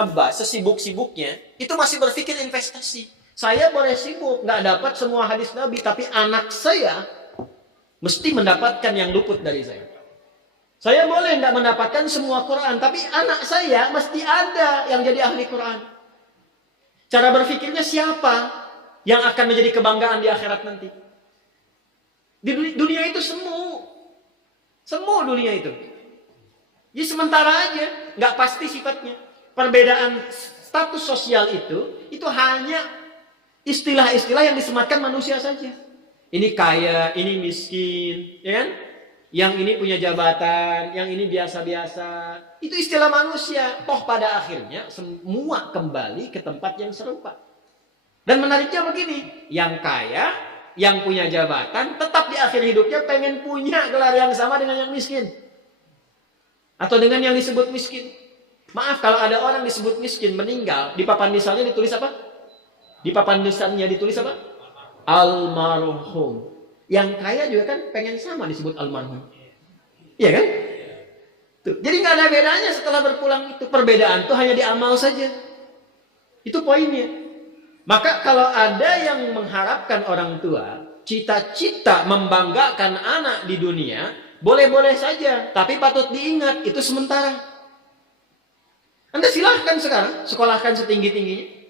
Abbas sesibuk-sibuknya itu masih berpikir investasi. Saya boleh sibuk, nggak dapat semua hadis Nabi, tapi anak saya mesti mendapatkan yang luput dari saya. Saya boleh nggak mendapatkan semua Quran, tapi anak saya mesti ada yang jadi ahli Quran. Cara berpikirnya siapa yang akan menjadi kebanggaan di akhirat nanti? Di dunia itu semu dunia itu. Jadi sementara aja, nggak pasti sifatnya. Perbedaan status sosial itu hanya istilah-istilah yang disematkan manusia saja. Ini kaya, ini miskin, ya kan? Yang ini punya jabatan, yang ini biasa-biasa. Itu istilah manusia. Toh pada akhirnya semua kembali ke tempat yang serupa. Dan menariknya begini, yang kaya, yang punya jabatan, tetap di akhir hidupnya pengen punya gelar yang sama dengan yang miskin. Atau dengan yang disebut miskin. Maaf, kalau ada orang disebut miskin, meninggal, di papan nisannya ditulis apa? Di papan nisannya ditulis apa? Almarhum. Yang kaya juga kan pengen sama disebut almarhum. Iya kan? Tuh. Jadi nggak ada bedanya setelah berpulang itu. Perbedaan itu hanya di amal saja. Itu poinnya. Maka kalau ada yang mengharapkan orang tua, cita-cita membanggakan anak di dunia, boleh-boleh saja. Tapi patut diingat, itu sementara. Anda silahkan sekarang sekolahkan setinggi-tingginya.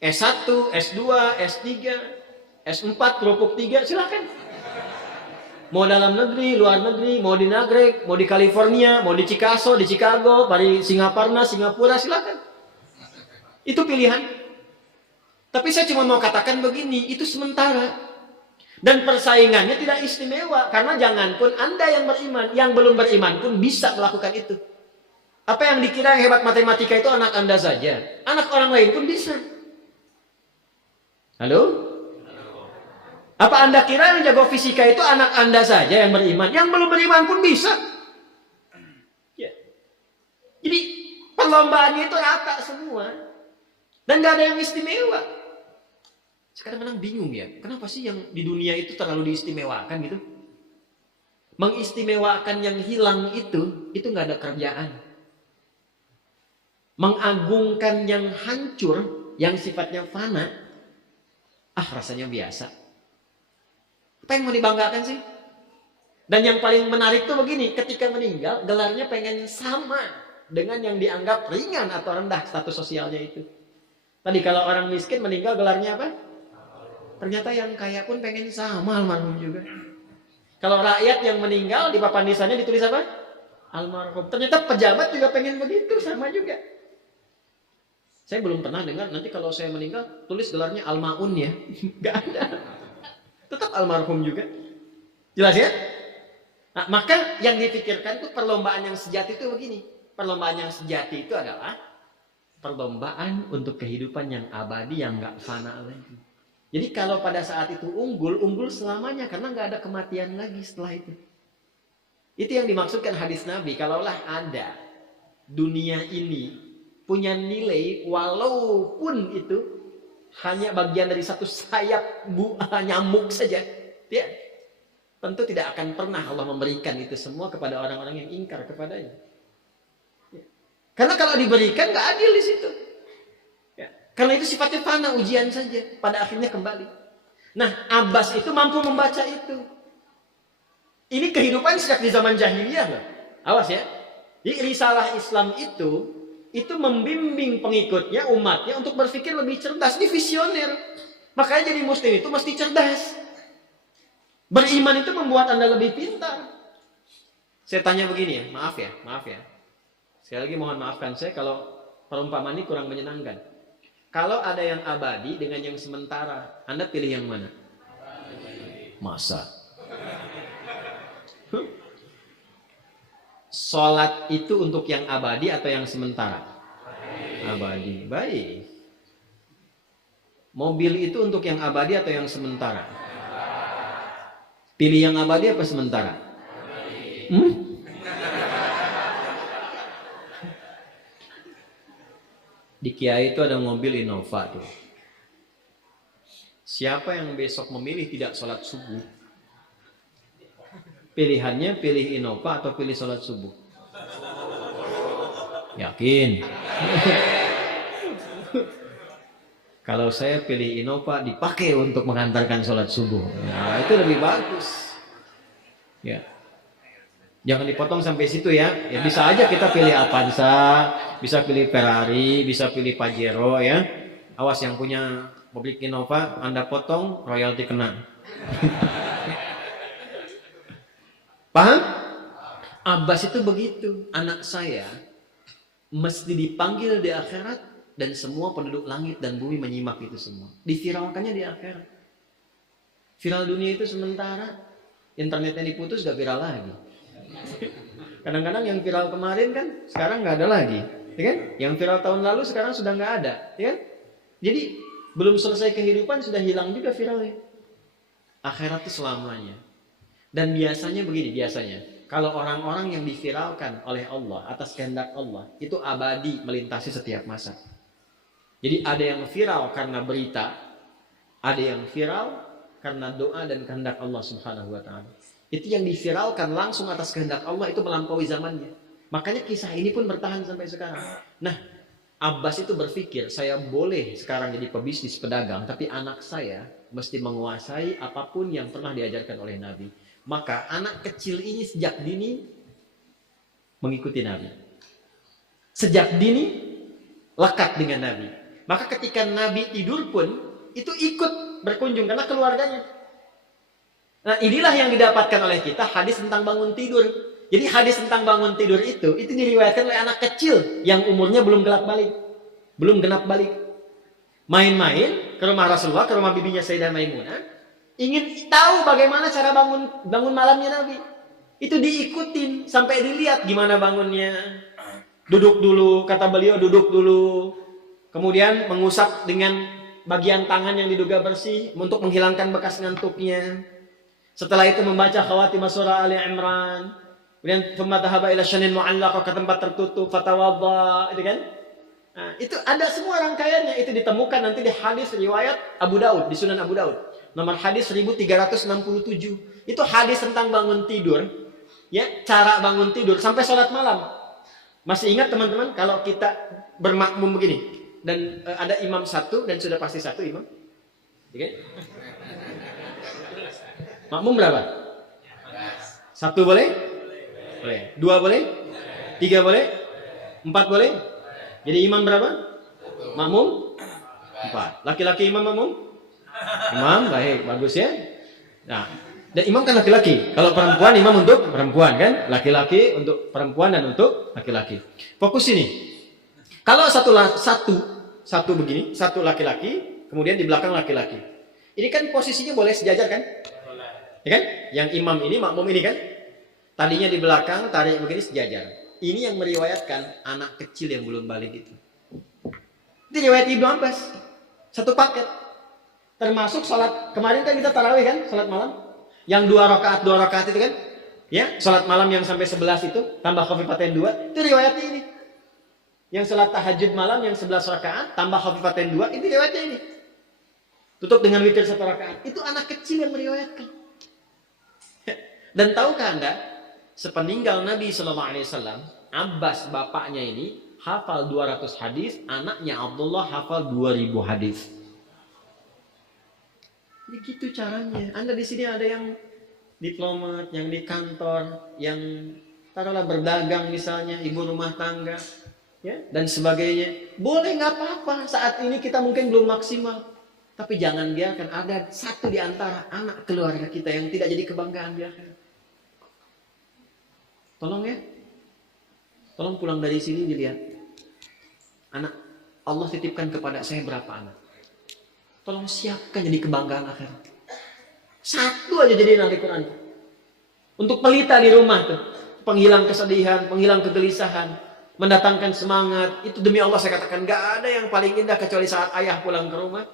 S1, S2, S3, S4, kerupuk 3, silahkan. Mau dalam negeri, luar negeri, mau di Nagreg, mau di California, mau di Chicago, di Chicago, di Singaparna, Singapura, silahkan. Itu pilihan. Tapi saya cuma mau katakan begini, itu sementara. Dan persaingannya tidak istimewa. Karena janganpun Anda yang beriman, yang belum beriman pun bisa melakukan itu. Apa yang dikira yang hebat matematika itu anak Anda saja. Anak orang lain pun bisa. Halo? Apa Anda kira yang jago fisika itu anak Anda saja yang beriman? Yang belum beriman pun bisa. Ya. Jadi perlombaannya itu rata semua. Dan gak ada yang istimewa. Sekarang kadang bingung ya. Kenapa sih yang di dunia itu terlalu diistimewakan gitu? Mengistimewakan yang hilang itu gak ada kerjaan. Mengagungkan yang hancur, yang sifatnya fana, rasanya biasa. Apa yang mau dibanggakan sih? Dan yang paling menarik tuh begini, ketika meninggal, gelarnya pengen sama dengan yang dianggap ringan atau rendah status sosialnya itu. Tadi kalau orang miskin meninggal gelarnya apa? Ternyata yang kaya pun pengen sama almarhum juga. Kalau rakyat yang meninggal di papan nisannya ditulis apa? Almarhum. Ternyata pejabat juga pengen begitu, sama juga. Saya belum pernah dengar nanti kalau saya meninggal tulis gelarnya Almaun ya. Gak ada. Tetap almarhum juga. Jelas ya? Nah, maka yang dipikirkan itu perlombaan yang sejati itu begini. Perlombaan yang sejati itu adalah perlombaan untuk kehidupan yang abadi yang gak fana lagi. Jadi kalau pada saat itu unggul selamanya karena gak ada kematian lagi setelah itu. Itu yang dimaksudkan hadis Nabi. Kalaulah ada dunia ini punya nilai walaupun itu hanya bagian dari satu sayap nyamuk saja, ya, tentu tidak akan pernah Allah memberikan itu semua kepada orang-orang yang ingkar kepadanya. Ya. Karena kalau diberikan nggak adil di situ. Ya. Karena itu sifatnya fana, ujian saja, pada akhirnya kembali. Nah, Abbas itu mampu membaca itu. Ini kehidupan sejak di zaman jahiliyah loh. Awas ya. Jadi risalah Islam itu membimbing pengikutnya, umatnya untuk berpikir lebih cerdas. Ini visioner. Makanya jadi muslim itu mesti cerdas. Beriman itu membuat Anda lebih pintar. Saya tanya begini ya, maaf ya. Sekali lagi mohon maafkan saya kalau perumpamaan ini kurang menyenangkan. Kalau ada yang abadi dengan yang sementara, Anda pilih yang mana? Masa? Sholat itu untuk yang abadi atau yang sementara? Abadi. Baik. Mobil itu untuk yang abadi atau yang sementara? Pilih yang abadi apa sementara? Di Kiai itu ada mobil Innova tuh. Siapa yang besok memilih tidak sholat subuh? Pilihannya pilih Innova atau pilih sholat subuh? Yakin? Kalau saya pilih Innova dipakai untuk mengantarkan sholat subuh. Nah, itu lebih bagus. Ya. Jangan dipotong sampai situ ya. Ya bisa aja kita pilih Avanza, bisa pilih Ferrari, bisa pilih Pajero ya. Awas yang punya mobil Innova, Anda potong, royalti kena. Paham? Abbas itu begitu. Anak saya mesti dipanggil di akhirat dan semua penduduk langit dan bumi menyimak itu semua. Diviralkannya di akhirat. Viral dunia itu sementara, internetnya diputus gak viral lagi. Kadang-kadang yang viral kemarin kan sekarang nggak ada lagi, ya kan? Yang viral tahun lalu sekarang sudah nggak ada, ya kan? Jadi belum selesai kehidupan sudah hilang juga viralnya. Akhirat itu selamanya. Dan biasanya begini, kalau orang-orang yang diviralkan oleh Allah atas kehendak Allah itu abadi melintasi setiap masa. Jadi ada yang viral karena berita, ada yang viral karena doa dan kehendak Allah Subhanahu wa taala. Itu yang diviralkan langsung atas kehendak Allah itu melampaui zamannya. Makanya kisah ini pun bertahan sampai sekarang. Nah, Abbas itu berpikir, saya boleh sekarang jadi pebisnis pedagang, tapi anak saya mesti menguasai apapun yang pernah diajarkan oleh Nabi. Maka anak kecil ini sejak dini mengikuti Nabi. Sejak dini lekat dengan Nabi. Maka ketika Nabi tidur pun itu ikut berkunjung karena keluarganya. Nah, inilah yang didapatkan oleh kita hadis tentang bangun tidur. Jadi hadis tentang bangun tidur itu diriwayatkan oleh anak kecil yang umurnya belum genap balik. Main-main ke rumah Rasulullah, ke rumah bibinya Sayyidah Maimunah, ingin tahu bagaimana cara bangun malamnya Nabi. Itu diikutin sampai dilihat gimana bangunnya. Duduk dulu, kata beliau duduk dulu. Kemudian mengusap dengan bagian tangan yang diduga bersih untuk menghilangkan bekas ngantuknya. Setelah itu membaca khawatimah surah Ali Imran. Kemudian thumma dhahaba ila syanin mu'allaq ke tempat tertutup fatawadda, itu kan? Nah, itu ada semua rangkaiannya, itu ditemukan nanti di hadis riwayat Abu Daud, di Sunan Abu Daud. Nomor hadis 1367. Itu hadis tentang bangun tidur, ya, cara bangun tidur sampai sholat malam. Masih ingat teman-teman kalau kita bermakmum begini dan ada imam satu dan sudah pasti satu imam? Ya kan? Makmum berapa? Satu boleh? Boleh. Dua boleh? Tiga boleh? Empat boleh? Jadi imam berapa? Makmum? Empat. Laki-laki imam makmum? Imam, baik. Bagus ya. Nah, dan imam kan laki-laki. Kalau perempuan, imam untuk perempuan kan? Laki-laki untuk perempuan dan untuk laki-laki. Fokus ini. Kalau satu begini, satu laki-laki, kemudian di belakang laki-laki. Ini kan posisinya boleh sejajar kan? Ya kan? Yang imam ini, makmum ini kan? Tadinya di belakang, tarik begini sejajar. Ini yang meriwayatkan anak kecil yang belum balik itu. Itu riwayat Ibnu Abbas. Satu paket. Termasuk sholat, kemarin kan kita tarawih kan? Sholat malam. Yang dua rakaat itu kan? Ya, sholat malam yang sampai 11 itu, tambah khafifatain 2, itu riwayat ini. Yang sholat tahajud malam yang 11 rakaat, tambah khafifatain 2, itu riwayatnya ini. Tutup dengan witir 1 rakaat. Itu anak kecil yang meriwayatkan. Dan tahukah Anda, sepeninggal Nabi SAW, Abbas bapaknya ini hafal 200 hadis, anaknya Abdullah hafal 2000 hadis. Begitu caranya. Anda di sini ada yang diplomat, yang di kantor, yang taruhlah berdagang misalnya, ibu rumah tangga, ya, dan sebagainya. Boleh, nggak apa-apa. Saat ini kita mungkin belum maksimal. Tapi jangan biarkan ada satu di antara anak keluarga kita yang tidak jadi kebanggaan di akhirat. Tolong ya. Tolong pulang dari sini dilihat. Anak Allah titipkan kepada saya berapa anak. Tolong siapkan jadi kebanggaan akhirat. Satu aja jadi nanti Quran. Untuk pelita di rumah tuh. Penghilang kesedihan, penghilang kegelisahan, mendatangkan semangat. Itu demi Allah saya katakan, gak ada yang paling indah kecuali saat ayah pulang ke rumah.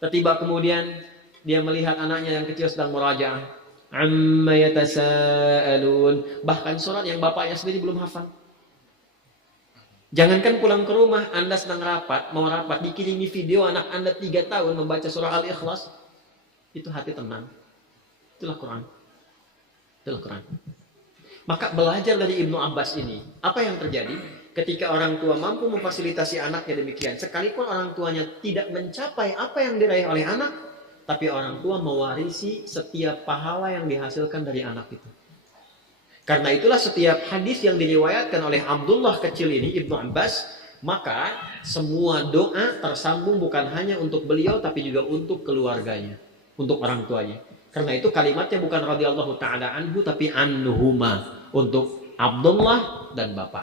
Tiba kemudian dia melihat anaknya yang kecil sedang murajaah. Amma yatasaalun. Bahkan surat yang bapaknya sendiri belum hafal. Jangankan pulang ke rumah, Anda sedang mau rapat, dikirimi video anak Anda 3 tahun membaca surah Al-Ikhlas. Itu hati tenang. Itulah Quran. Itulah Quran. Maka belajar dari Ibnu Abbas ini, apa yang terjadi? ketika orang tua mampu memfasilitasi anaknya demikian, sekalipun orang tuanya tidak mencapai apa yang diraih oleh anak, tapi orang tua mewarisi setiap pahala yang dihasilkan dari anak itu. Karena itulah setiap hadis yang diriwayatkan oleh Abdullah kecil ini, Ibnu Abbas, maka semua doa tersambung bukan hanya untuk beliau, tapi juga untuk keluarganya, untuk orang tuanya. Karena itu kalimatnya bukan radhiyallahu ta'ala anhu, tapi anhuma, untuk Abdullah dan bapak.